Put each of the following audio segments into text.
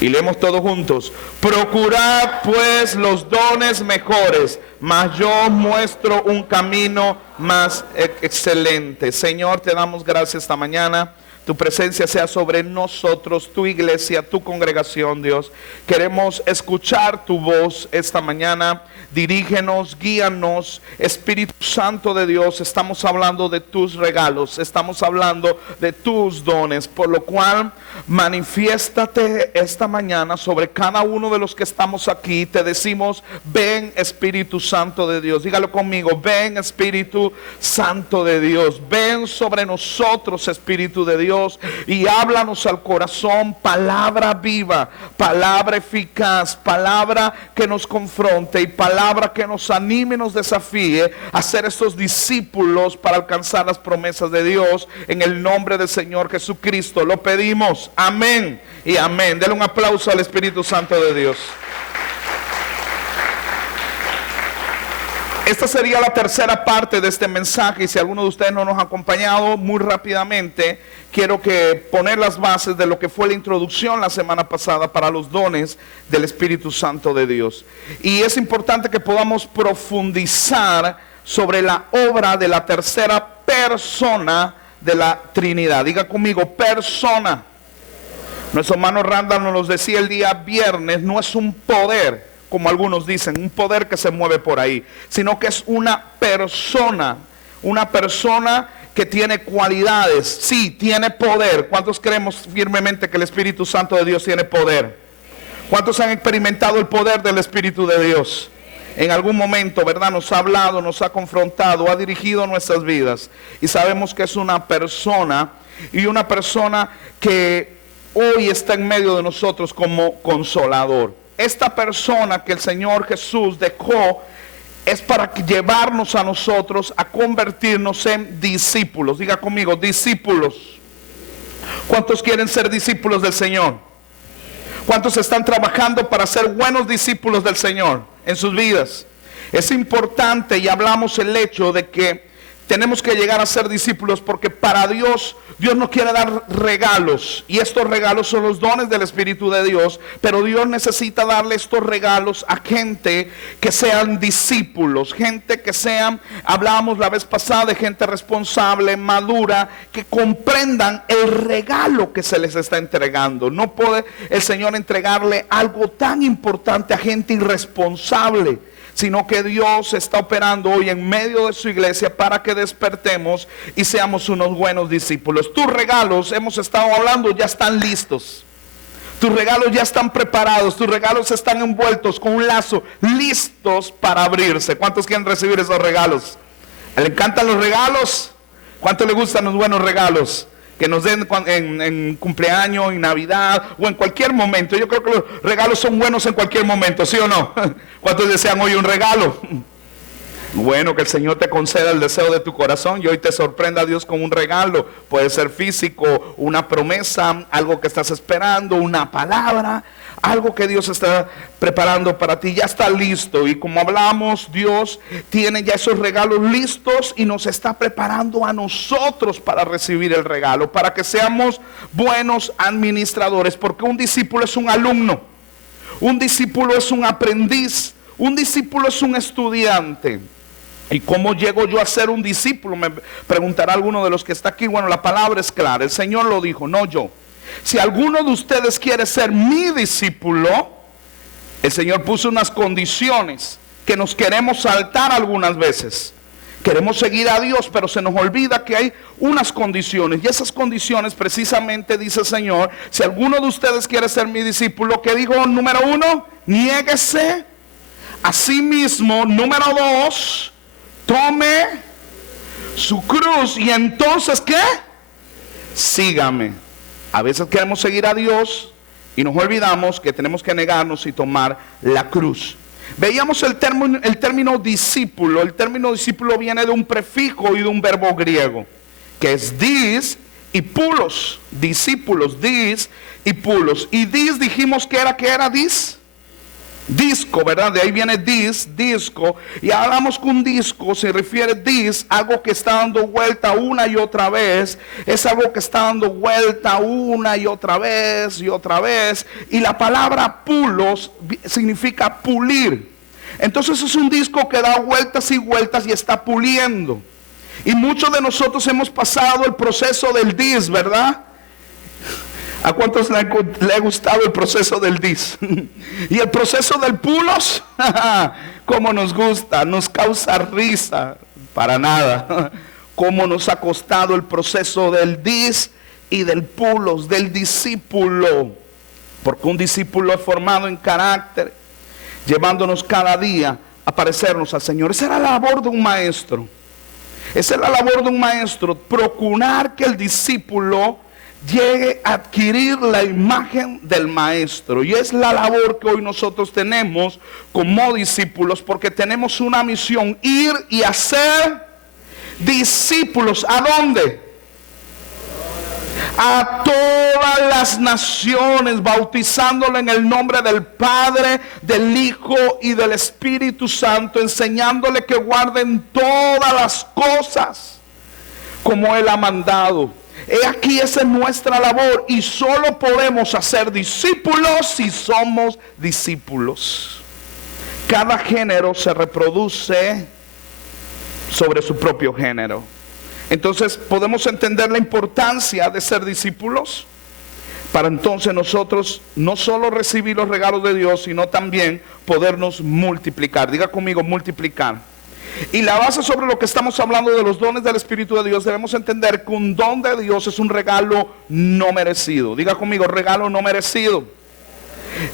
Y leemos todos juntos. Procurad pues los dones mejores, mas yo muestro un camino más excelente. Señor, te damos gracias esta mañana. Tu presencia sea sobre nosotros, tu iglesia, tu congregación, Dios. Queremos escuchar tu voz esta mañana. Dirígenos, guíanos, Espíritu Santo de Dios. Estamos hablando de tus regalos, estamos hablando de tus dones, por lo cual manifiéstate esta mañana sobre cada uno de los que estamos aquí. Te decimos, ven Espíritu Santo de Dios. Dígalo conmigo, ven Espíritu Santo de Dios. Ven sobre nosotros, Espíritu de Dios, y háblanos al corazón, palabra viva, palabra eficaz, palabra que nos confronte y palabra que nos anime y nos desafíe a ser estos discípulos para alcanzar las promesas de Dios. En el nombre del Señor Jesucristo lo pedimos, amén y amén. Denle un aplauso al Espíritu Santo de Dios. Esta sería la tercera parte de este mensaje, y si alguno de ustedes no nos ha acompañado, muy rápidamente quiero poner las bases de lo que fue la introducción la semana pasada para los dones del Espíritu Santo de Dios. Y es importante que podamos profundizar sobre la obra de la tercera persona de la Trinidad. Diga conmigo, persona. Nuestro hermano Randall nos lo decía el día viernes, no es un poder, como algunos dicen, un poder que se mueve por ahí, sino que es una persona que tiene cualidades. Sí, tiene poder. ¿Cuántos creemos firmemente que el Espíritu Santo de Dios tiene poder? ¿Cuántos han experimentado el poder del Espíritu de Dios? En algún momento, ¿verdad? Nos ha hablado, nos ha confrontado, ha dirigido nuestras vidas, y sabemos que es una persona, y una persona que hoy está en medio de nosotros como consolador. Esta persona que el Señor Jesús dejó es para llevarnos a nosotros a convertirnos en discípulos. Diga conmigo, discípulos. ¿Cuántos quieren ser discípulos del Señor? ¿Cuántos están trabajando para ser buenos discípulos del Señor en sus vidas? Es importante, y hablamos el hecho de que tenemos que llegar a ser discípulos, porque para Dios nos quiere dar regalos, y estos regalos son los dones del Espíritu de Dios, pero Dios necesita darle estos regalos a gente que sean discípulos, gente que sean, hablábamos la vez pasada de gente responsable, madura, que comprendan el regalo que se les está entregando. No puede el Señor entregarle algo tan importante a gente irresponsable, sino que Dios está operando hoy en medio de su iglesia para que despertemos y seamos unos buenos discípulos. Tus regalos, hemos estado hablando, ya están listos. Tus regalos ya están preparados, tus regalos están envueltos con un lazo, listos para abrirse. ¿Cuántos quieren recibir esos regalos? ¿Le encantan los regalos? ¿Cuántos le gustan los buenos regalos? Que nos den en cumpleaños, en Navidad o en cualquier momento. Yo creo que los regalos son buenos en cualquier momento, ¿sí o no? ¿Cuántos desean hoy un regalo? Bueno, que el Señor te conceda el deseo de tu corazón y hoy te sorprenda a Dios con un regalo. Puede ser físico, una promesa, algo que estás esperando, una palabra, algo que Dios está preparando para ti. Ya está listo, y como hablamos, Dios tiene ya esos regalos listos y nos está preparando a nosotros para recibir el regalo, para que seamos buenos administradores, porque un discípulo es un alumno, un discípulo es un aprendiz, un discípulo es un estudiante. ¿Y cómo llego yo a ser un discípulo? Me preguntará alguno de los que está aquí. Bueno, la palabra es clara, el Señor lo dijo, no yo. Si alguno de ustedes quiere ser mi discípulo, el Señor puso unas condiciones que nos queremos saltar algunas veces. Queremos seguir a Dios, pero se nos olvida que hay unas condiciones, y esas condiciones precisamente dice el Señor: si alguno de ustedes quiere ser mi discípulo, ¿qué dijo? Número 1, niéguese a sí mismo. Número 2, tome su cruz, y entonces ¿qué? Sígame. A veces queremos seguir a Dios y nos olvidamos que tenemos que negarnos y tomar la cruz. Veíamos el término discípulo. El término discípulo viene de un prefijo y de un verbo griego, que es dis y pulos. Discípulos, dis y pulos. Y dis dijimos que era dis. Disco, ¿verdad? De ahí viene disco. Y hablamos que un disco se refiere algo que está dando vuelta una y otra vez. Es algo que está dando vuelta una y otra vez y otra vez. Y la palabra pulos significa pulir. Entonces es un disco que da vueltas y vueltas y está puliendo. Y muchos de nosotros hemos pasado el proceso del ¿verdad? ¿A cuántos le ha gustado el proceso del Y el proceso del pulos, como nos gusta, nos causa risa, para nada. Cómo nos ha costado el proceso del y del pulos, del discípulo. Porque un discípulo es formado en carácter, llevándonos cada día a parecernos al Señor. Esa era la labor de un maestro. Esa es la labor de un maestro, procurar que el discípulo llegue a adquirir la imagen del maestro. Y es la labor que hoy nosotros tenemos como discípulos, porque tenemos una misión: ir y hacer discípulos. ¿A dónde? A todas las naciones, bautizándolo en el nombre del Padre, del Hijo y del Espíritu Santo, enseñándole que guarden todas las cosas como Él ha mandado. He aquí, esa es nuestra labor, y solo podemos hacer discípulos si somos discípulos. Cada género se reproduce sobre su propio género. Entonces podemos entender la importancia de ser discípulos, para entonces nosotros no solo recibir los regalos de Dios, sino también podernos multiplicar. Diga conmigo, multiplicar. Y la base sobre lo que estamos hablando de los dones del Espíritu de Dios, debemos entender que un don de Dios es un regalo no merecido. Diga conmigo, regalo no merecido.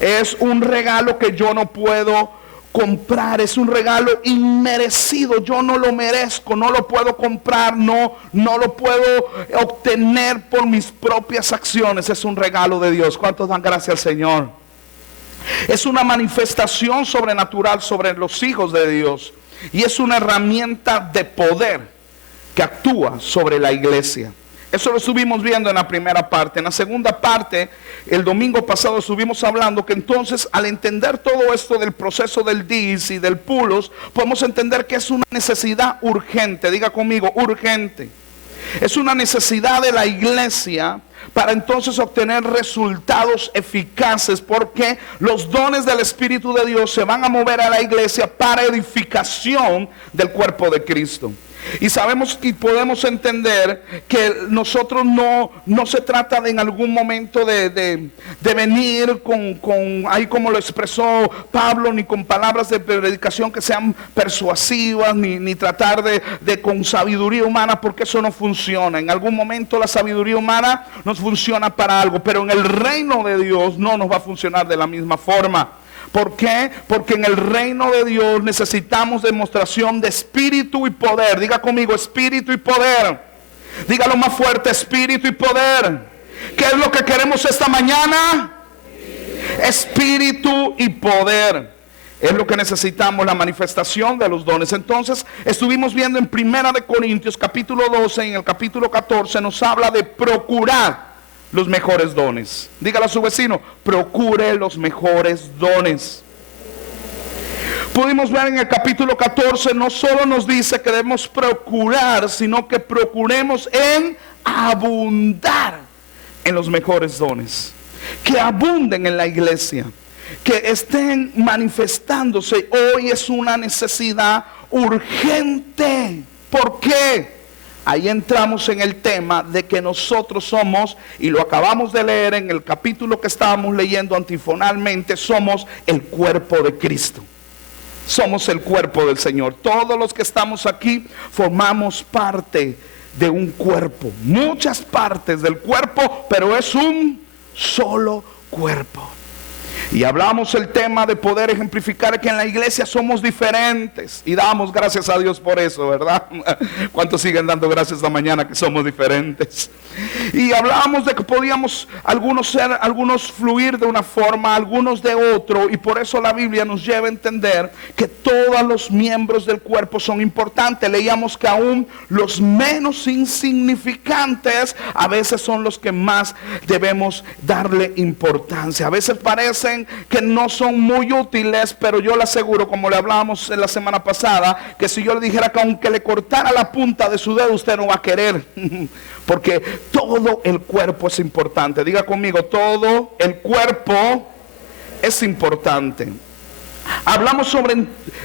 Es un regalo que yo no puedo comprar, es un regalo inmerecido. Yo no lo merezco, no lo puedo comprar, no lo puedo obtener por mis propias acciones. Es un regalo de Dios. ¿Cuántos dan gracias al Señor? Es una manifestación sobrenatural sobre los hijos de Dios. Y es una herramienta de poder que actúa sobre la iglesia. Eso lo estuvimos viendo en la primera parte. En la segunda parte, el domingo pasado estuvimos hablando que entonces, al entender todo esto del proceso del y del pulos, podemos entender que es una necesidad urgente. Diga conmigo, urgente. Es una necesidad de la iglesia para entonces obtener resultados eficaces, porque los dones del Espíritu de Dios se van a mover a la iglesia para edificación del cuerpo de Cristo. Y sabemos y podemos entender que nosotros no se trata de en algún momento de venir con ahí como lo expresó Pablo, ni con palabras de predicación que sean persuasivas, ni tratar de con sabiduría humana, porque eso no funciona. En algún momento la sabiduría humana nos funciona para algo, pero en el reino de Dios no nos va a funcionar de la misma forma. ¿Por qué? Porque en el reino de Dios necesitamos demostración de espíritu y poder. Diga conmigo, espíritu y poder. Dígalo más fuerte, espíritu y poder. ¿Qué es lo que queremos esta mañana? Espíritu y poder. Es lo que necesitamos, la manifestación de los dones. Entonces, estuvimos viendo en 1 Corintios capítulo 12, en el capítulo 14 nos habla de procurar los mejores dones. Dígale a su vecino, procure los mejores dones. Pudimos ver en el capítulo 14, no solo nos dice que debemos procurar, sino que procuremos en abundar en los mejores dones. Que abunden en la iglesia, que estén manifestándose. Hoy es una necesidad urgente. ¿Por qué? Ahí entramos en el tema de que nosotros somos, y lo acabamos de leer en el capítulo que estábamos leyendo antifonalmente, somos el cuerpo de Cristo. Somos el cuerpo del Señor. Todos los que estamos aquí formamos parte de un cuerpo. Muchas partes del cuerpo, pero es un solo cuerpo. Y hablamos el tema de poder ejemplificar que en la iglesia somos diferentes. Y damos gracias a Dios por eso, ¿verdad? ¿Cuántos siguen dando gracias esta mañana que somos diferentes? Y hablábamos de que podíamos algunos fluir de una forma, algunos de otro. Y por eso la Biblia nos lleva a entender que todos los miembros del cuerpo son importantes. Leíamos que aún los menos insignificantes a veces son los que más debemos darle importancia. A veces parece parecen que no son muy útiles, pero yo le aseguro, como le hablábamos en la semana pasada, que si yo le dijera que aunque le cortara la punta de su dedo, usted no va a querer. Porque todo el cuerpo es importante. Diga conmigo, todo el cuerpo es importante. Hablamos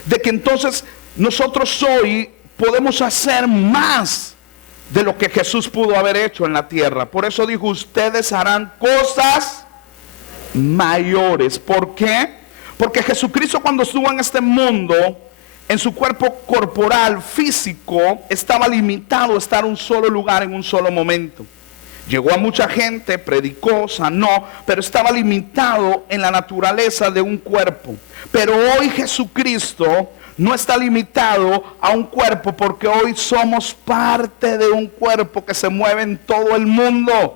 de que entonces nosotros hoy podemos hacer más de lo que Jesús pudo haber hecho en la tierra. Por eso dijo, ustedes harán cosas mayores. ¿Por qué? Porque Jesucristo, cuando estuvo en este mundo, en su cuerpo corporal, físico, estaba limitado a estar en un solo lugar en un solo momento. Llegó a mucha gente, predicó, sanó, pero estaba limitado en la naturaleza de un cuerpo. Pero hoy Jesucristo no está limitado a un cuerpo, porque hoy somos parte de un cuerpo que se mueve en todo el mundo.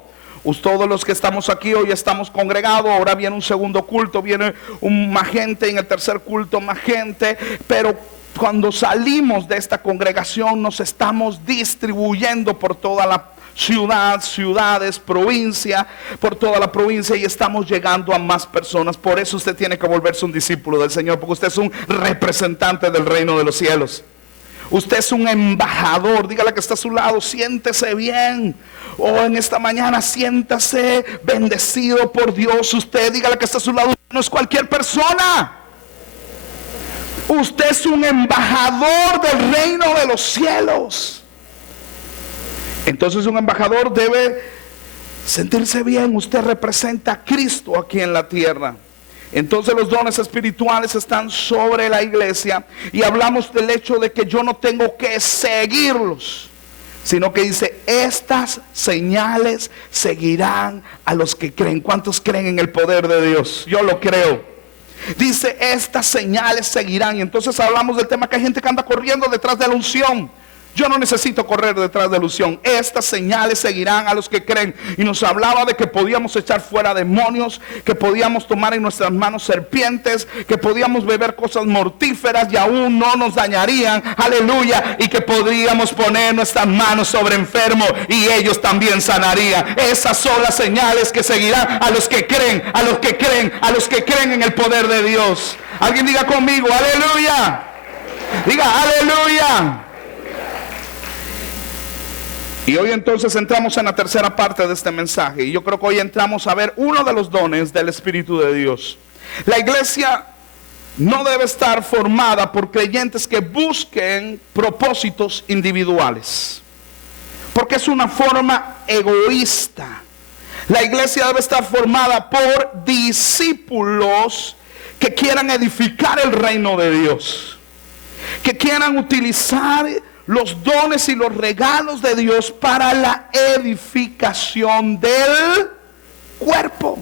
Todos los que estamos aquí hoy estamos congregados. Ahora viene un segundo culto, viene más gente, en el tercer culto más gente. Pero cuando salimos de esta congregación nos estamos distribuyendo por toda la ciudades, provincia, por toda la provincia, y estamos llegando a más personas. Por eso usted tiene que volverse un discípulo del Señor, porque usted es un representante del reino de los cielos. Usted es un embajador. Dígale que está a su lado, siéntese bien. En esta mañana siéntase bendecido por Dios. Usted, dígale que está a su lado, no es cualquier persona. Usted es un embajador del reino de los cielos. Entonces un embajador debe sentirse bien. Usted representa a Cristo aquí en la tierra. Entonces los dones espirituales están sobre la iglesia. Y hablamos del hecho de que yo no tengo que seguirlos, sino que dice, estas señales seguirán a los que creen. ¿Cuántos creen en el poder de Dios? Yo lo creo. Dice, estas señales seguirán. Y entonces hablamos del tema que hay gente que anda corriendo detrás de la unción. Yo no necesito correr detrás de la unción. Estas señales seguirán a los que creen. Y nos hablaba de que podíamos echar fuera demonios, que podíamos tomar en nuestras manos serpientes, que podíamos beber cosas mortíferas y aún no nos dañarían. Aleluya. Y que podríamos poner nuestras manos sobre enfermos y ellos también sanarían. Esas son las señales que seguirán a los que creen, a los que creen, a los que creen en el poder de Dios. Alguien diga conmigo, aleluya. Diga, aleluya. Y hoy entonces entramos en la tercera parte de este mensaje. Y yo creo que hoy entramos a ver uno de los dones del Espíritu de Dios. La iglesia no debe estar formada por creyentes que busquen propósitos individuales, porque es una forma egoísta. La iglesia debe estar formada por discípulos que quieran edificar el reino de Dios, que quieran utilizar los dones y los regalos de Dios para la edificación del cuerpo.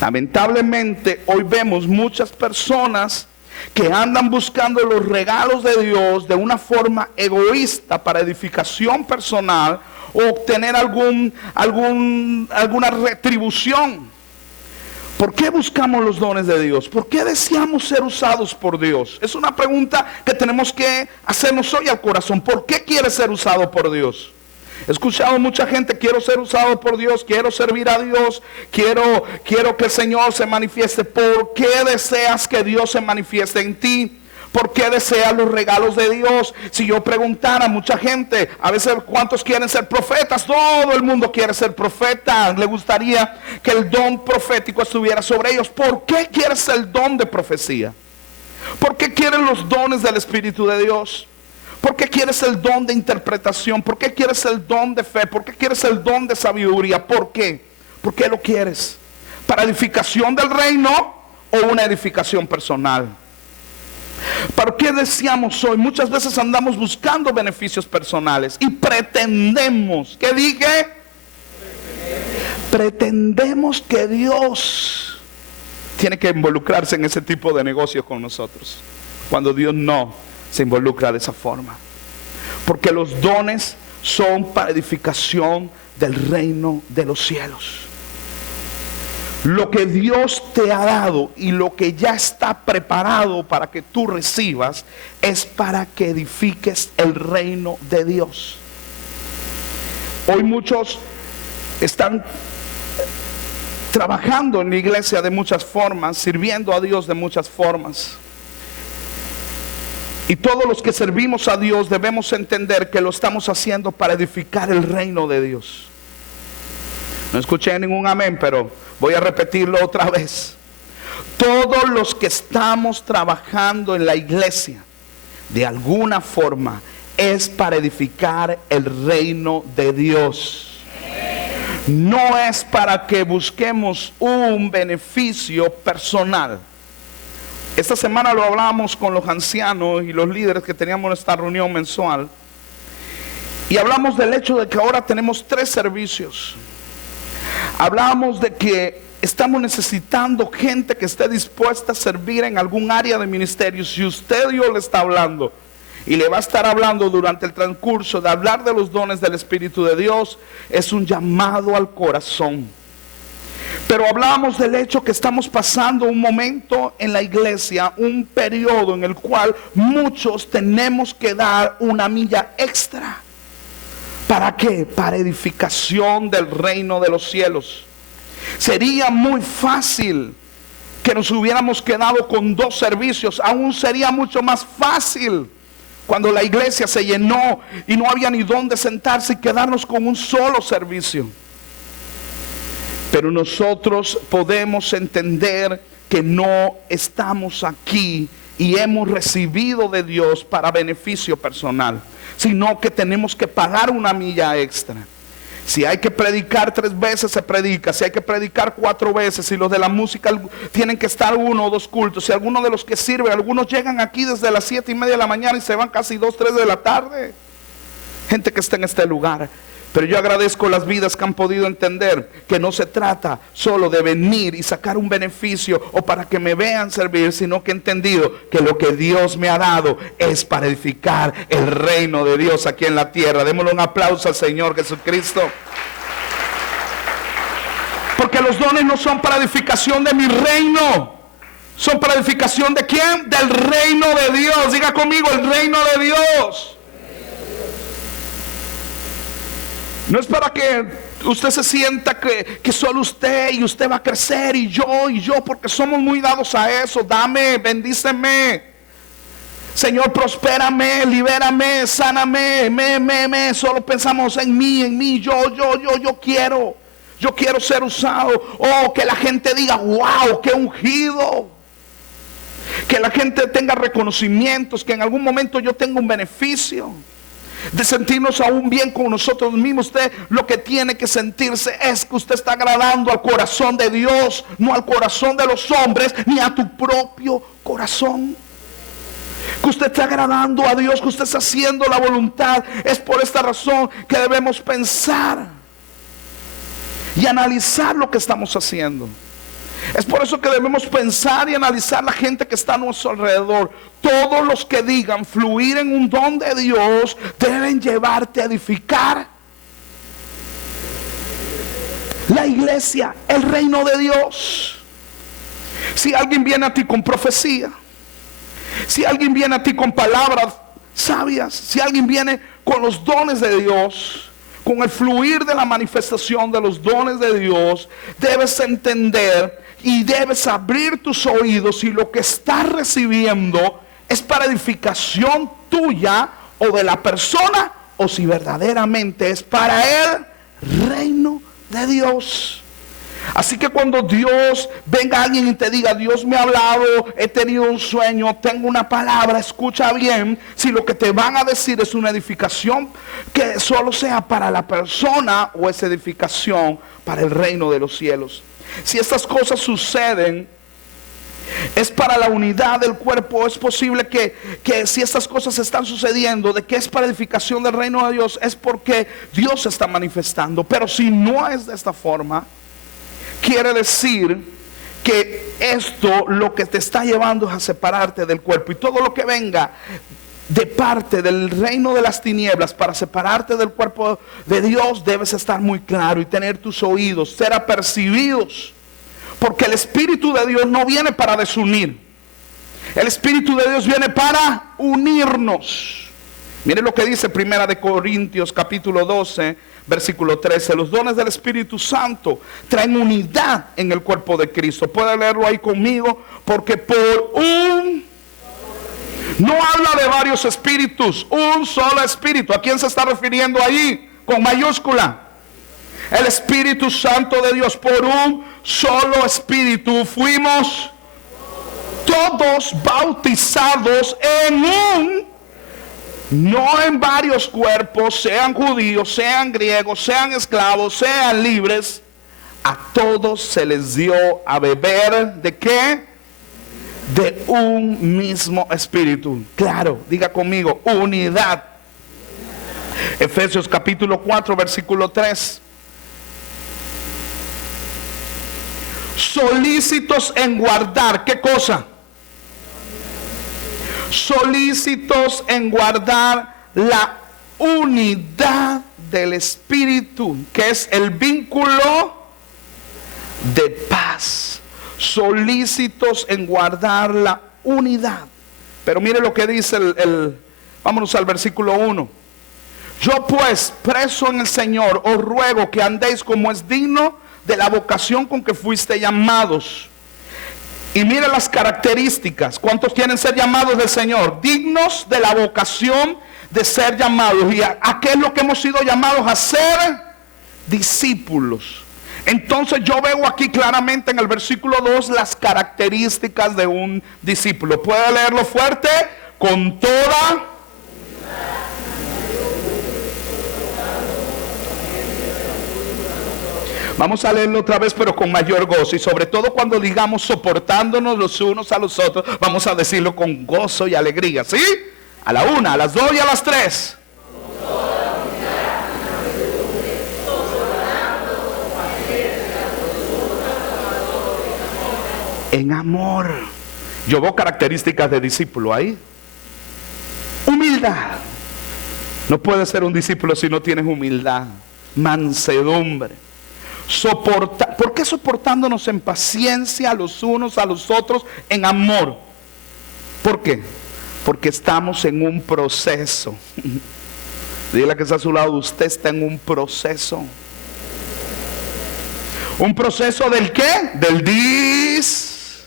Lamentablemente hoy vemos muchas personas que andan buscando los regalos de Dios de una forma egoísta para edificación personal o obtener alguna retribución. ¿Por qué buscamos los dones de Dios? ¿Por qué deseamos ser usados por Dios? Es una pregunta que tenemos que hacernos hoy al corazón. ¿Por qué quieres ser usado por Dios? He escuchado mucha gente, quiero ser usado por Dios, quiero servir a Dios, quiero que el Señor se manifieste. ¿Por qué deseas que Dios se manifieste en ti? ¿Por qué deseas los regalos de Dios? Si yo preguntara a mucha gente, a veces, ¿cuántos quieren ser profetas? Todo el mundo quiere ser profeta. Le gustaría que el don profético estuviera sobre ellos. ¿Por qué quieres el don de profecía? ¿Por qué quieren los dones del Espíritu de Dios? ¿Por qué quieres el don de interpretación? ¿Por qué quieres el don de fe? ¿Por qué quieres el don de sabiduría? ¿Por qué? ¿Por qué lo quieres? ¿Para edificación del reino o una edificación personal? ¿Para qué deseamos hoy? Muchas veces andamos buscando beneficios personales y pretendemos, ¿qué dije? Pretendemos que Dios tiene que involucrarse en ese tipo de negocios con nosotros, cuando Dios no se involucra de esa forma. Porque los dones son para edificación del reino de los cielos. Lo que Dios te ha dado y lo que ya está preparado para que tú recibas es para que edifiques el reino de Dios. Hoy muchos están trabajando en la iglesia de muchas formas, sirviendo a Dios de muchas formas. Y todos los que servimos a Dios debemos entender que lo estamos haciendo para edificar el reino de Dios. No escuché ningún amén, pero voy a repetirlo otra vez. Todos los que estamos trabajando en la iglesia, de alguna forma, es para edificar el reino de Dios. No es para que busquemos un beneficio personal. Esta semana lo hablábamos con los ancianos y los líderes que teníamos en esta reunión mensual. Y hablamos del hecho de que ahora tenemos 3 servicios. Hablábamos de que estamos necesitando gente que esté dispuesta a servir en algún área de ministerio. Si usted, Dios le está hablando y le va a estar hablando durante el transcurso de hablar de los dones del Espíritu de Dios, es un llamado al corazón. Pero hablábamos del hecho que estamos pasando un momento en la iglesia, un periodo en el cual muchos tenemos que dar una milla extra. ¿Para qué? Para edificación del reino de los cielos. Sería muy fácil que nos hubiéramos quedado con 2 servicios. Aún sería mucho más fácil cuando la iglesia se llenó y no había ni dónde sentarse y quedarnos con un solo servicio. Pero nosotros podemos entender que no estamos aquí y hemos recibido de Dios para beneficio personal, sino que tenemos que pagar una milla extra. Si hay que predicar 3 veces, se predica. Si hay que predicar 4 veces, si los de la música tienen que estar 1 o 2 cultos, si algunos de los que sirven, algunos llegan aquí desde las 7:30 de la mañana y se van casi 2, 3 de la tarde. Gente que está en este lugar. Pero yo agradezco las vidas que han podido entender que no se trata solo de venir y sacar un beneficio o para que me vean servir, sino que he entendido que lo que Dios me ha dado es para edificar el reino de Dios aquí en la tierra. Démosle un aplauso al Señor Jesucristo. Porque los dones no son para edificación de mi reino, son para edificación ¿de quién? Del reino de Dios. Diga conmigo, el reino de Dios. No es para que usted se sienta que solo usted y usted va a crecer y yo, porque somos muy dados a eso. Dame, bendíceme. Señor, prospérame, libérame, sáname, solo pensamos en mí, yo quiero ser usado. Oh, que la gente diga, wow, qué ungido. Que la gente tenga reconocimientos, que en algún momento yo tenga un beneficio de sentirnos aún bien con nosotros mismos. Usted lo que tiene que sentirse es que usted está agradando al corazón de Dios, no al corazón de los hombres, ni a tu propio corazón. Que usted está agradando a Dios, que usted está haciendo la voluntad. Es por esta razón que debemos pensar y analizar lo que estamos haciendo. Es por eso que debemos pensar y analizar la gente que está a nuestro alrededor. Todos los que digan fluir en un don de Dios deben llevarte a edificar la iglesia, el reino de Dios. Si alguien viene a ti con profecía, si alguien viene a ti con palabras sabias, si alguien viene con los dones de Dios, con el fluir de la manifestación de los dones de Dios, debes entender y debes abrir tus oídos si lo que estás recibiendo es para edificación tuya o de la persona, o si verdaderamente es para el reino de Dios. Así que cuando Dios venga alguien y te diga, Dios me ha hablado, he tenido un sueño, tengo una palabra, escucha bien. Si lo que te van a decir es una edificación que solo sea para la persona, o es edificación para el reino de los cielos. Si estas cosas suceden, es para la unidad del cuerpo. Es posible que si estas cosas están sucediendo, de que es para edificación del reino de Dios, es porque Dios se está manifestando. Pero si no es de esta forma, quiere decir que esto lo que te está llevando es a separarte del cuerpo. Y todo lo que venga de parte del reino de las tinieblas para separarte del cuerpo de Dios, debes estar muy claro y tener tus oídos, ser apercibidos. Porque el Espíritu de Dios no viene para desunir. El Espíritu de Dios viene para unirnos. Miren lo que dice Primera de Corintios capítulo 12, versículo 13. Los dones del Espíritu Santo traen unidad en el cuerpo de Cristo. Puede leerlo ahí conmigo. Porque por un... No habla de varios espíritus, un solo espíritu. ¿A quién se está refiriendo ahí? Con mayúscula. El Espíritu Santo de Dios. Por un solo espíritu fuimos todos bautizados en un... No en varios cuerpos, sean judíos, sean griegos, sean esclavos, sean libres. A todos se les dio a beber, ¿de qué? De un mismo espíritu. Claro, diga conmigo, unidad. Efesios capítulo 4, versículo 3. Solícitos en guardar, ¿qué cosa? Solícitos en guardar la unidad del Espíritu, que es el vínculo de paz. Solícitos en guardar la unidad. Pero mire lo que dice vámonos al versículo 1. Yo pues, preso en el Señor, os ruego que andéis como es digno de la vocación con que fuiste llamados. Y mire las características. ¿Cuántos quieren ser llamados del Señor? Dignos de la vocación de ser llamados. ¿Y a qué es lo que hemos sido llamados a ser? Discípulos. Entonces yo veo aquí claramente en el versículo 2 las características de un discípulo. ¿Puede leerlo fuerte? Con toda... Vamos a leerlo otra vez, pero con mayor gozo. Y sobre todo cuando digamos soportándonos los unos a los otros, vamos a decirlo con gozo y alegría. ¿Sí? A la 1, a las 2 y a las 3. En amor. Yo veo características de discípulo ahí. Humildad. No puedes ser un discípulo si no tienes humildad. Mansedumbre. ¿Por qué soportándonos en paciencia los unos a los otros en amor? ¿Por qué? Porque estamos en un proceso. Dile que está a su lado, usted está en un proceso. ¿Un proceso del qué? Del dis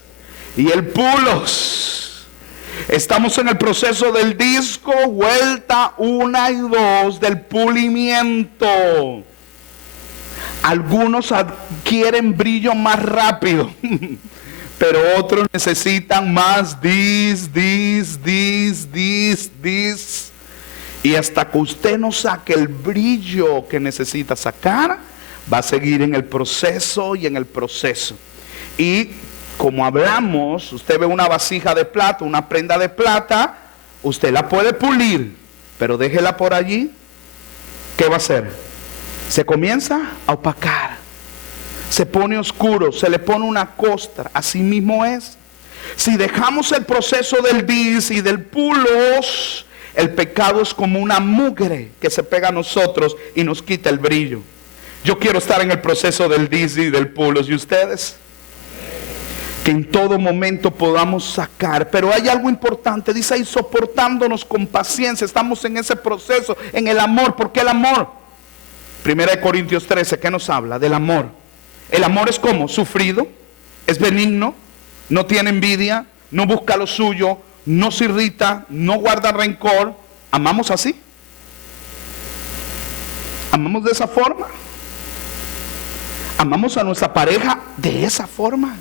y el pulos. Estamos en el proceso del disco, vuelta 1 y 2, del pulimiento. Algunos adquieren brillo más rápido, pero otros necesitan más dis. Y hasta que usted no saque el brillo que necesita sacar, va a seguir en el proceso y en el proceso. Y como hablamos, usted ve una vasija de plata, una prenda de plata, usted la puede pulir, pero déjela por allí, ¿qué va a hacer? Se comienza a opacar, se pone oscuro, se le pone una costra. Así mismo es. Si dejamos el proceso del dis y del pulos, el pecado es como una mugre que se pega a nosotros y nos quita el brillo. Yo quiero estar en el proceso del dis y del pulos. ¿Y ustedes? Que en todo momento podamos sacar. Pero hay algo importante, dice ahí, soportándonos con paciencia. Estamos en ese proceso, en el amor. ¿Por qué el amor? Primera de Corintios 13, ¿qué nos habla? Del amor. El amor es como sufrido, es benigno, no tiene envidia, no busca lo suyo, no se irrita, no guarda rencor. ¿Amamos así? ¿Amamos de esa forma? ¿Amamos a nuestra pareja de esa forma?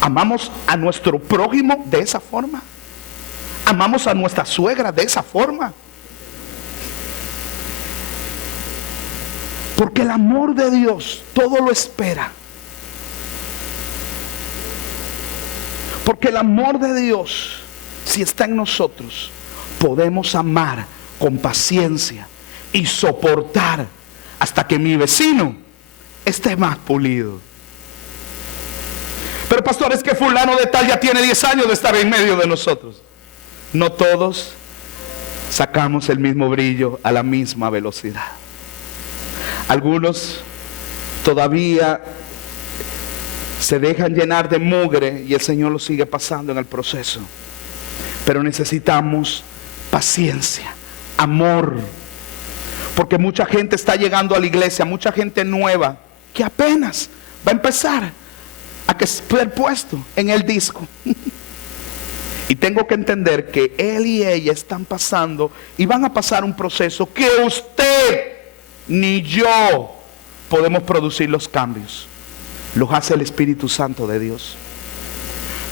¿Amamos a nuestro prójimo de esa forma? ¿Amamos a nuestra suegra de esa forma? Porque el amor de Dios todo lo espera. Porque el amor de Dios, si está en nosotros, podemos amar con paciencia y soportar hasta que mi vecino esté más pulido. Pero pastor, es que fulano de tal ya tiene 10 años de estar en medio de nosotros. No todos sacamos el mismo brillo a la misma velocidad. Algunos todavía se dejan llenar de mugre y el Señor los sigue pasando en el proceso. Pero necesitamos paciencia, amor. Porque mucha gente está llegando a la iglesia, mucha gente nueva, que apenas va a empezar a ser puesto en el disco. Y tengo que entender que él y ella están pasando y van a pasar un proceso que usted ni yo podemos producir los cambios. Los hace el Espíritu Santo de Dios.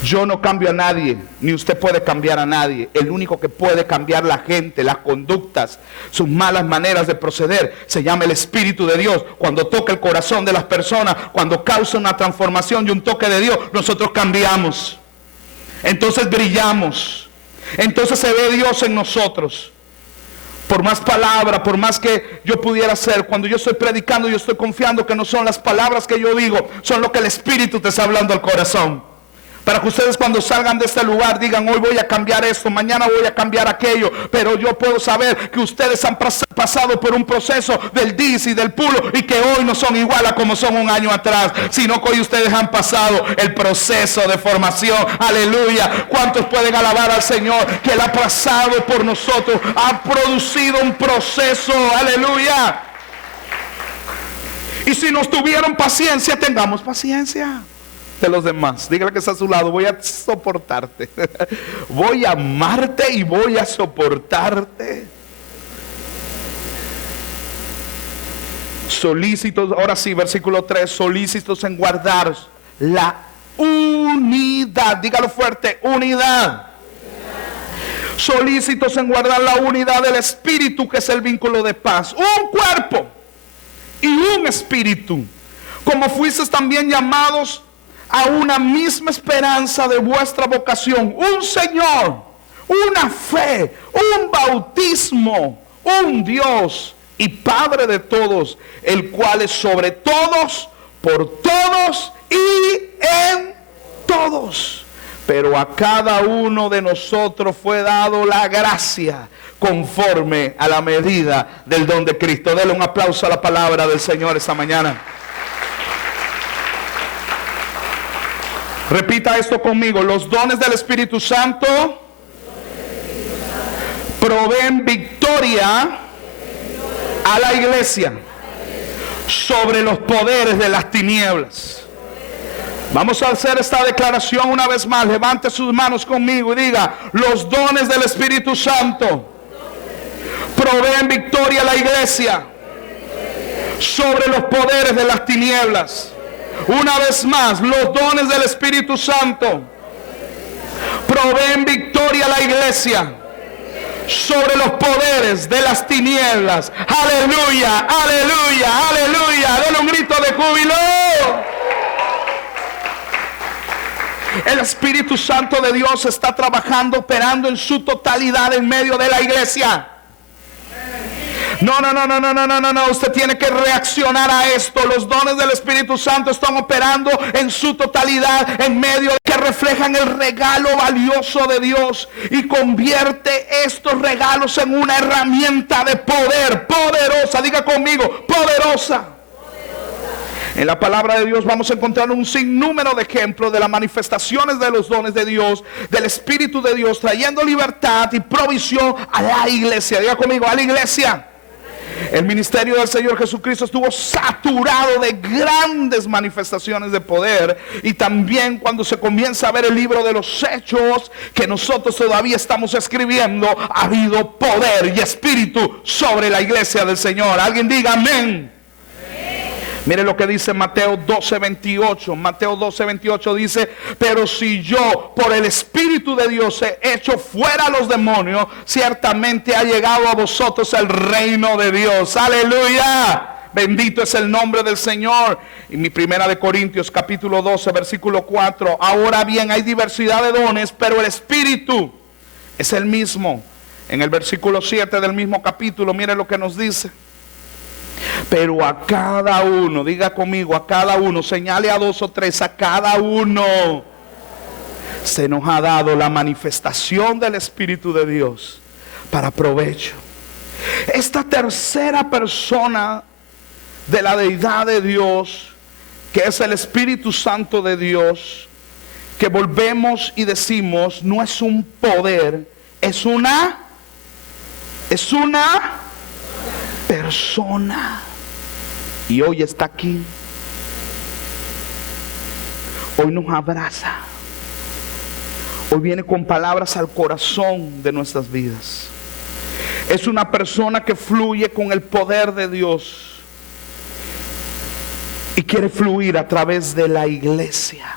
Yo no cambio a nadie, ni usted puede cambiar a nadie. El único que puede cambiar la gente, las conductas, sus malas maneras de proceder, se llama el Espíritu de Dios. Cuando toca el corazón de las personas, cuando causa una transformación y un toque de Dios, nosotros cambiamos. Entonces brillamos. Entonces se ve Dios en nosotros. Por más palabra, por más que yo pudiera hacer, cuando yo estoy predicando, yo estoy confiando que no son las palabras que yo digo, son lo que el Espíritu te está hablando al corazón. Para que ustedes cuando salgan de este lugar digan, hoy voy a cambiar esto, mañana voy a cambiar aquello. Pero yo puedo saber que ustedes han pasado por un proceso del dis y del pulo, y que hoy no son igual a como son un año atrás, sino que hoy ustedes han pasado el proceso de formación. Aleluya. ¿Cuántos pueden alabar al Señor que Él ha pasado por nosotros? Ha producido un proceso. Aleluya. Y si nos tuvieron paciencia, tengamos paciencia de los demás. Dígale que está a su lado, voy a soportarte. Voy a amarte y voy a soportarte. Solícitos, ahora sí, versículo 3, solícitos en guardar la unidad. Dígalo fuerte, unidad. Solícitos en guardar la unidad del Espíritu, que es el vínculo de paz. Un cuerpo y un espíritu, como fuisteis también llamados a una misma esperanza de vuestra vocación, un Señor, una fe, un bautismo, un Dios y Padre de todos, el cual es sobre todos, por todos y en todos. Pero a cada uno de nosotros fue dado la gracia conforme a la medida del don de Cristo. Dele un aplauso a la palabra del Señor esta mañana. Repita esto conmigo. Los dones del Espíritu Santo proveen victoria a la iglesia sobre los poderes de las tinieblas. Vamos a hacer esta declaración una vez más. Levante sus manos conmigo y diga: los dones del Espíritu Santo proveen victoria a la iglesia sobre los poderes de las tinieblas. Una vez más, los dones del Espíritu Santo proveen victoria a la iglesia sobre los poderes de las tinieblas. Aleluya, aleluya, aleluya. Denle un grito de júbilo. El Espíritu Santo de Dios está trabajando, operando en su totalidad en medio de la iglesia. No. Usted tiene que reaccionar a esto. Los dones del Espíritu Santo están operando en su totalidad en medio de que reflejan el regalo valioso de Dios, y convierte estos regalos en una herramienta de poder poderosa. Diga conmigo, poderosa. En la palabra de Dios vamos a encontrar un sinnúmero de ejemplos de las manifestaciones de los dones de Dios, del Espíritu de Dios, trayendo libertad y provisión a la iglesia. Diga conmigo, a la iglesia. El ministerio del Señor Jesucristo estuvo saturado de grandes manifestaciones de poder. Y también cuando se comienza a ver el libro de los Hechos, que nosotros todavía estamos escribiendo, ha habido poder y espíritu sobre la iglesia del Señor. Alguien diga amén. Mire lo que dice Mateo 12:28. Mateo 12:28 dice: pero si yo por el Espíritu de Dios he hecho fuera a los demonios, ciertamente ha llegado a vosotros el reino de Dios. Aleluya. Bendito es el nombre del Señor. Y mi primera de Corintios capítulo 12 versículo 4. Ahora bien, hay diversidad de dones, pero el Espíritu es el mismo. En el versículo 7 del mismo capítulo, mire lo que nos dice: pero a cada uno, diga conmigo, a cada uno, señale a 2 o 3, a cada uno se nos ha dado la manifestación del Espíritu de Dios para provecho. Esta tercera persona de la deidad de Dios, que es el Espíritu Santo de Dios, que volvemos y decimos, no es un poder, es una Es una persona. Y hoy está aquí. Hoy nos abraza. Hoy viene con palabras al corazón de nuestras vidas. Es una persona que fluye con el poder de Dios y quiere fluir a través de la iglesia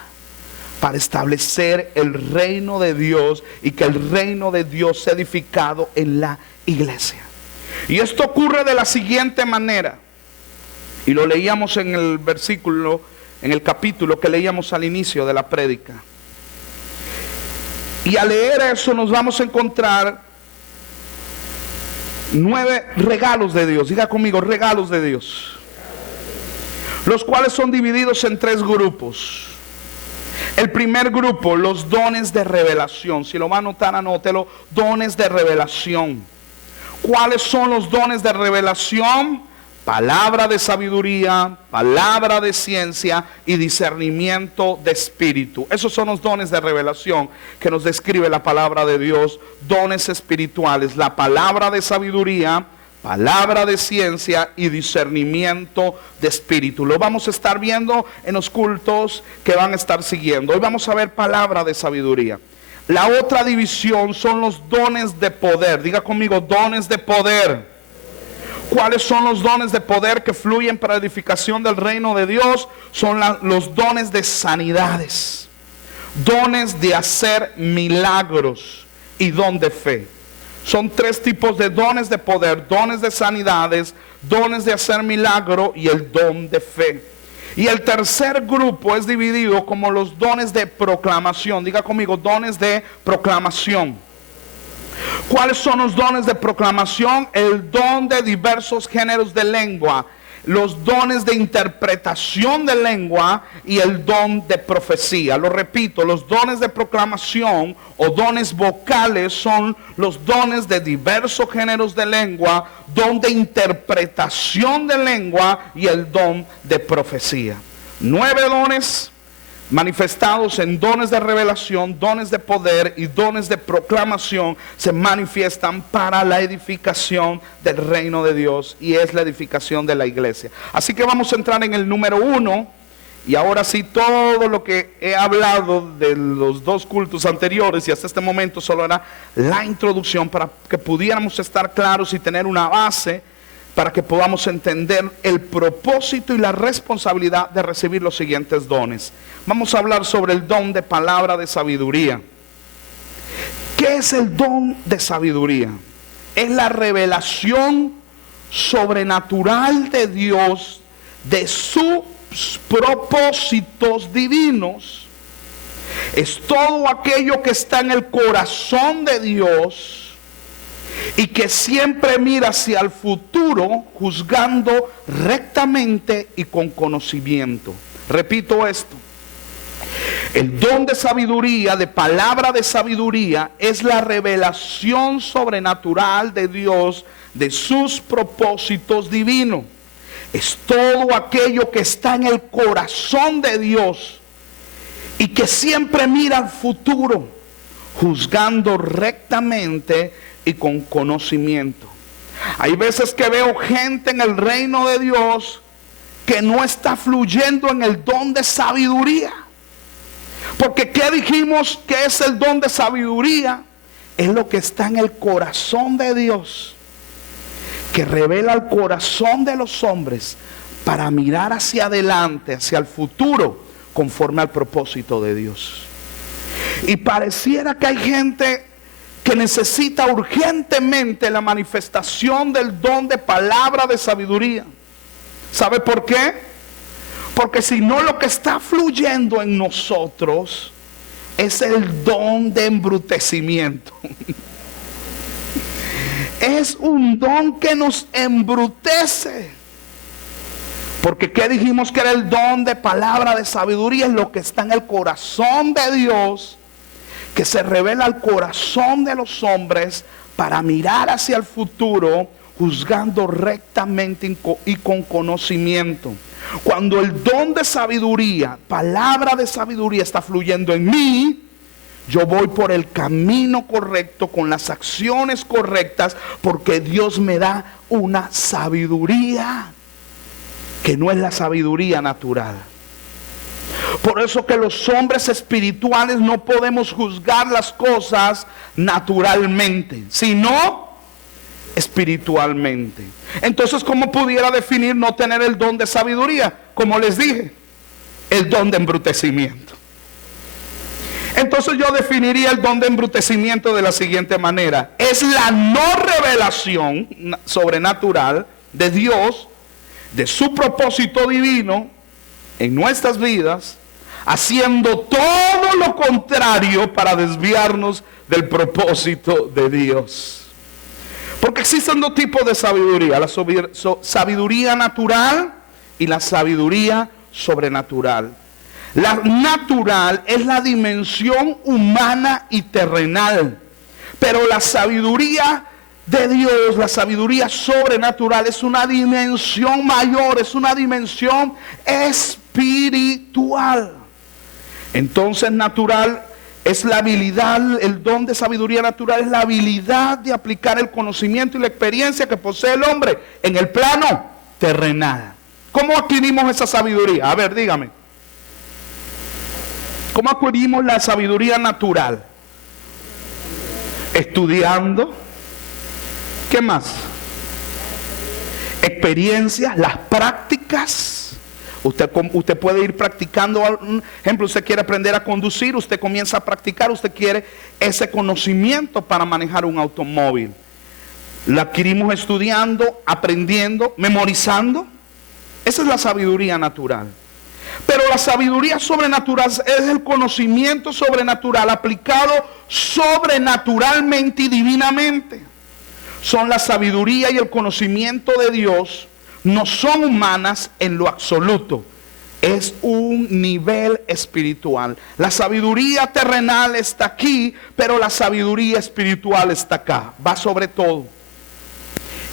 para establecer el reino de Dios y que el reino de Dios sea edificado en la iglesia. Y esto ocurre de la siguiente manera. Y lo leíamos en el versículo, en el capítulo que leíamos al inicio de la prédica. Y al leer eso nos vamos a encontrar 9 regalos de Dios. Diga conmigo, regalos de Dios. Los cuales son divididos en 3 grupos. El primer grupo, los dones de revelación. Si lo va a anotar, anótelo. Dones de revelación. ¿Cuáles son los dones de revelación? Palabra de sabiduría, palabra de ciencia y discernimiento de espíritu. Esos son los dones de revelación que nos describe la palabra de Dios. Dones espirituales, la palabra de sabiduría, palabra de ciencia y discernimiento de espíritu. Lo vamos a estar viendo en los cultos que van a estar siguiendo. Hoy vamos a ver palabra de sabiduría. La otra división son los dones de poder. Diga conmigo, dones de poder. ¿Cuáles son los dones de poder que fluyen para edificación del reino de Dios? Son los dones de sanidades, dones de hacer milagros y don de fe. Son 3 tipos de dones de poder: dones de sanidades, dones de hacer milagro y el don de fe. Y el tercer grupo es dividido como los dones de proclamación. Diga conmigo, dones de proclamación. ¿Cuáles son los dones de proclamación? El don de diversos géneros de lengua, los dones de interpretación de lengua y el don de profecía. Lo repito, los dones de proclamación o dones vocales son los dones de diversos géneros de lengua, don de interpretación de lengua y el don de profecía. 9 dones manifestados en dones de revelación, dones de poder y dones de proclamación se manifiestan para la edificación del reino de Dios y es la edificación de la iglesia. Así que vamos a entrar en el número 1 y ahora sí, todo lo que he hablado de los 2 cultos anteriores y hasta este momento solo era la introducción para que pudiéramos estar claros y tener una base para que podamos entender el propósito y la responsabilidad de recibir los siguientes dones. Vamos a hablar sobre el don de palabra de sabiduría. ¿Qué es el don de sabiduría? Es la revelación sobrenatural de Dios, de sus propósitos divinos. Es todo aquello que está en el corazón de Dios y que siempre mira hacia el futuro, juzgando rectamente y con conocimiento. Repito esto: el don de sabiduría, de palabra de sabiduría, es la revelación sobrenatural de Dios, de sus propósitos divinos. Es todo aquello que está en el corazón de Dios y que siempre mira al futuro, juzgando rectamente y con conocimiento. Hay veces que veo gente en el reino de Dios que no está fluyendo en el don de sabiduría. Porque ¿qué dijimos que es el don de sabiduría? Es lo que está en el corazón de Dios, que revela el corazón de los hombres para mirar hacia adelante, hacia el futuro, conforme al propósito de Dios. Y pareciera que hay gente que necesita urgentemente la manifestación del don de palabra de sabiduría. ¿Sabe por qué? Porque si no, lo que está fluyendo en nosotros es el don de embrutecimiento. Es un don que nos embrutece. Porque ¿qué dijimos que era el don de palabra de sabiduría? Es lo que está en el corazón de Dios, que se revela al corazón de los hombres para mirar hacia el futuro, juzgando rectamente y con conocimiento. Cuando el don de sabiduría, palabra de sabiduría, está fluyendo en mí, Yo voy por el camino correcto, con las acciones correctas, porque Dios me da una sabiduría que no es la sabiduría natural. Por eso que los hombres espirituales no podemos juzgar las cosas naturalmente, sino espiritualmente. Entonces, ¿cómo pudiera definir no tener el don de sabiduría? Como les dije, el don de embrutecimiento. Entonces yo definiría el don de embrutecimiento de la siguiente manera: es la no revelación sobrenatural de Dios, de su propósito divino en nuestras vidas, haciendo todo lo contrario para desviarnos del propósito de Dios. Porque existen dos tipos de sabiduría: la sabiduría natural y la sabiduría sobrenatural. La natural es la dimensión humana y terrenal, pero la sabiduría de Dios, la sabiduría sobrenatural, es una dimensión mayor, es una dimensión espiritual. Entonces, natural es la habilidad, el don de sabiduría natural es la habilidad de aplicar el conocimiento y la experiencia que posee el hombre en el plano terrenal. ¿Cómo adquirimos esa sabiduría? A ver, dígame. ¿Cómo adquirimos la sabiduría natural? Estudiando. ¿Qué más? Experiencias, las prácticas. Usted puede ir practicando. Por ejemplo, usted quiere aprender a conducir, usted comienza a practicar, usted quiere ese conocimiento para manejar un automóvil. Lo adquirimos estudiando, aprendiendo, memorizando. Esa es la sabiduría natural. Pero la sabiduría sobrenatural es el conocimiento sobrenatural aplicado sobrenaturalmente y divinamente. Son la sabiduría y el conocimiento de Dios, no son humanas en lo absoluto. Es un nivel espiritual. La sabiduría terrenal está aquí, pero la sabiduría espiritual está acá. Va sobre todo.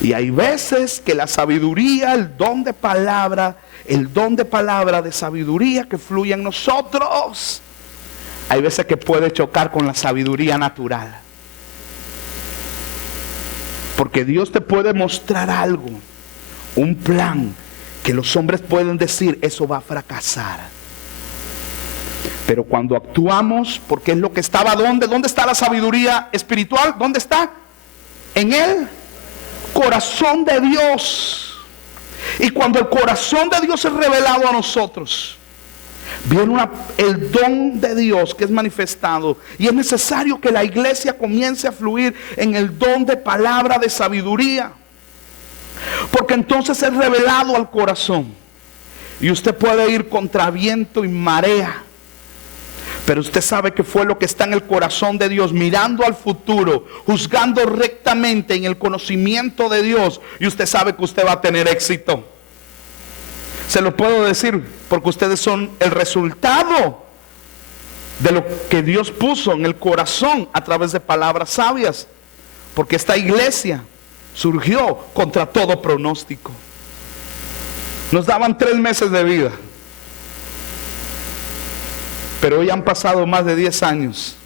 Y hay veces que la sabiduría, el don de palabra de sabiduría que fluye en nosotros, hay veces que puede chocar con la sabiduría natural. Porque Dios te puede mostrar algo, un plan, que los hombres pueden decir, eso va a fracasar. Pero cuando actuamos, porque es lo que estaba, ¿dónde está la sabiduría espiritual? ¿Dónde está? En el corazón de Dios. Y cuando el corazón de Dios es revelado a nosotros, viene el don de Dios que es manifestado. Y es necesario que la iglesia comience a fluir en el don de palabra de sabiduría. Porque entonces es revelado al corazón. Y usted puede ir contra viento y marea, pero usted sabe que fue lo que está en el corazón de Dios, mirando al futuro, juzgando rectamente en el conocimiento de Dios. Y usted sabe que usted va a tener éxito. Se lo puedo decir porque ustedes son el resultado de lo que Dios puso en el corazón a través de palabras sabias. Porque esta iglesia surgió contra todo pronóstico. Nos daban 3 meses de vida, pero hoy han pasado más de 10 años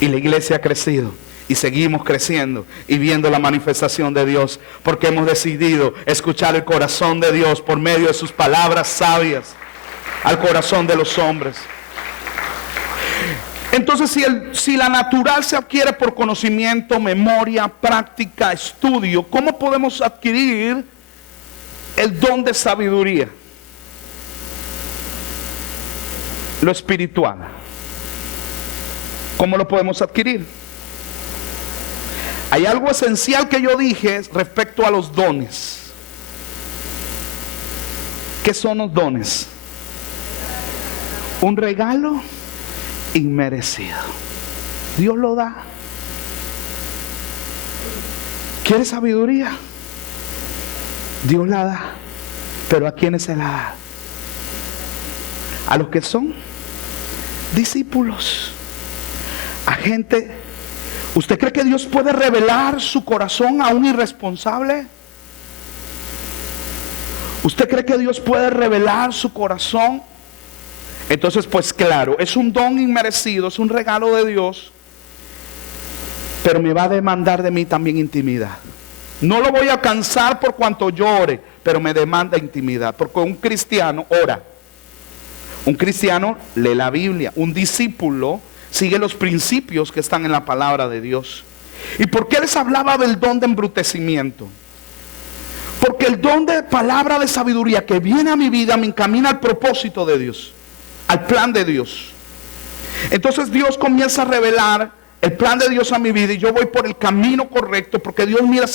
y la iglesia ha crecido y seguimos creciendo y viendo la manifestación de Dios, porque hemos decidido escuchar el corazón de Dios por medio de sus palabras sabias al corazón de los hombres. Entonces, si la natural se adquiere por conocimiento, memoria, práctica, estudio, ¿cómo podemos adquirir el don de sabiduría? Lo espiritual. ¿Cómo lo podemos adquirir? Hay algo esencial que yo dije respecto a los dones. ¿Qué son los dones? Un regalo inmerecido. Dios lo da. ¿Quieres sabiduría? Dios la da. Pero ¿a quiénes se la da? A los que son discípulos, a gente. ¿Usted cree que Dios puede revelar su corazón a un irresponsable? ¿Usted cree que Dios puede revelar su corazón Entonces, pues claro, es un don inmerecido, es un regalo de Dios, pero me va a demandar de mí también intimidad. No lo voy a alcanzar por cuanto yo ore, pero me demanda intimidad, porque un cristiano ora. Un cristiano lee la Biblia, un discípulo sigue los principios que están en la palabra de Dios. ¿Y por qué les hablaba del don de embrutecimiento? Porque el don de palabra de sabiduría que viene a mi vida me encamina al propósito de Dios, al plan de Dios. Entonces Dios comienza a revelar el plan de Dios a mi vida y yo voy por el camino correcto porque Dios mira,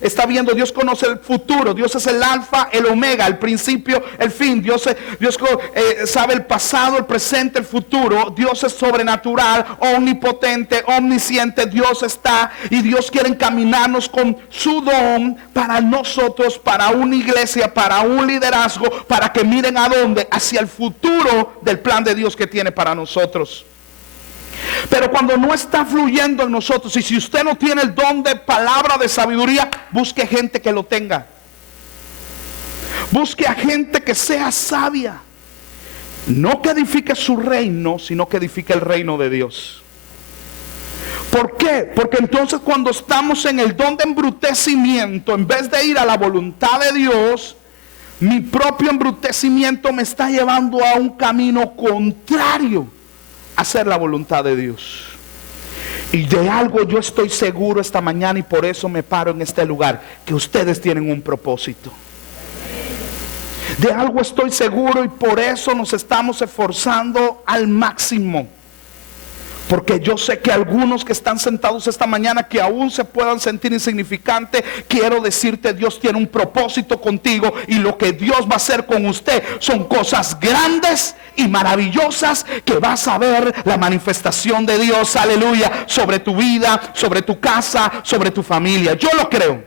está viendo, Dios conoce el futuro, Dios es el alfa, el omega, el principio, el fin. Dios sabe el pasado, el presente, el futuro. Dios es sobrenatural, omnipotente, omnisciente. Dios está y Dios quiere encaminarnos con su don para nosotros, para una iglesia, para un liderazgo, para que miren a dónde, hacia el futuro del plan de Dios que tiene para nosotros. Pero cuando no está fluyendo en nosotros, y si usted no tiene el don de palabra de sabiduría, busque gente que lo tenga. Busque a gente que sea sabia. No que edifique su reino, sino que edifique el reino de Dios. ¿Por qué? Porque entonces cuando estamos en el don de embrutecimiento, en vez de ir a la voluntad de Dios, mi propio embrutecimiento me está llevando a un camino contrario a hacer la voluntad de Dios. Y de algo yo estoy seguro esta mañana, y por eso me paro en este lugar, que ustedes tienen un propósito. De algo estoy seguro y por eso nos estamos esforzando al máximo. Porque yo sé que algunos que están sentados esta mañana, que aún se puedan sentir insignificantes, quiero decirte, Dios tiene un propósito contigo, y lo que Dios va a hacer con usted son cosas grandes y maravillosas que vas a ver la manifestación de Dios, aleluya, sobre tu vida, sobre tu casa, sobre tu familia. Yo lo creo.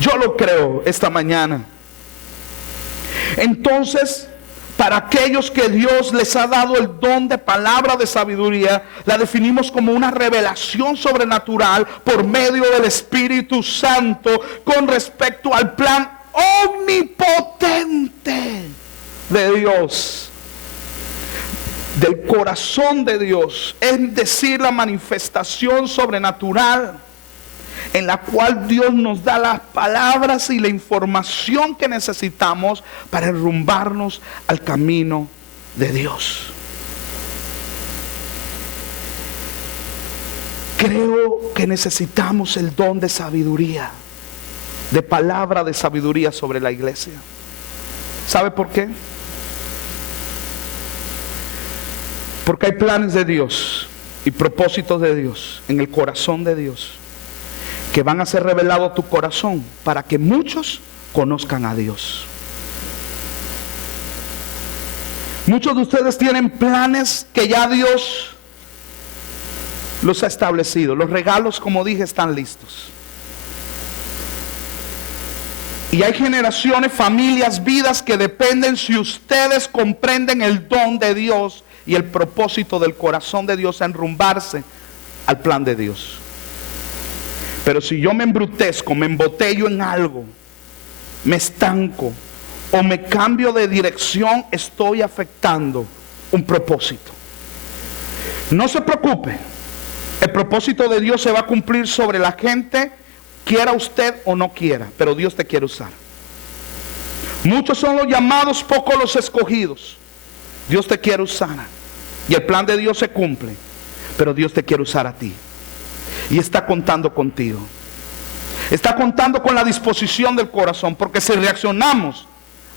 Yo lo creo esta mañana. Entonces, para aquellos que Dios les ha dado el don de palabra de sabiduría, la definimos como una revelación sobrenatural por medio del Espíritu Santo con respecto al plan omnipotente de Dios, del corazón de Dios, es decir, la manifestación sobrenatural en la cual Dios nos da las palabras y la información que necesitamos para enrumbarnos al camino de Dios. Creo que necesitamos el don de sabiduría, de palabra de sabiduría sobre la iglesia. ¿Sabe por qué? Porque hay planes de Dios y propósitos de Dios en el corazón de Dios, que van a ser revelados a tu corazón para que muchos conozcan a Dios. Muchos de ustedes tienen planes que ya Dios los ha establecido. Los regalos, como dije, están listos. Y hay generaciones, familias, vidas que dependen si ustedes comprenden el don de Dios y el propósito del corazón de Dios a enrumbarse al plan de Dios. Pero si yo me embrutezco, me embotello en algo, me estanco o me cambio de dirección, estoy afectando un propósito. No se preocupe, el propósito de Dios se va a cumplir sobre la gente, quiera usted o no quiera, pero Dios te quiere usar. Muchos son los llamados, pocos los escogidos. Dios te quiere usar y el plan de Dios se cumple, pero Dios te quiere usar a ti. Y está contando contigo. Está contando con la disposición del corazón. Porque si reaccionamos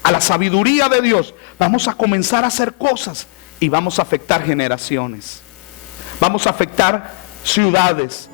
a la sabiduría de Dios, vamos a comenzar a hacer cosas y vamos a afectar generaciones. Vamos a afectar ciudades.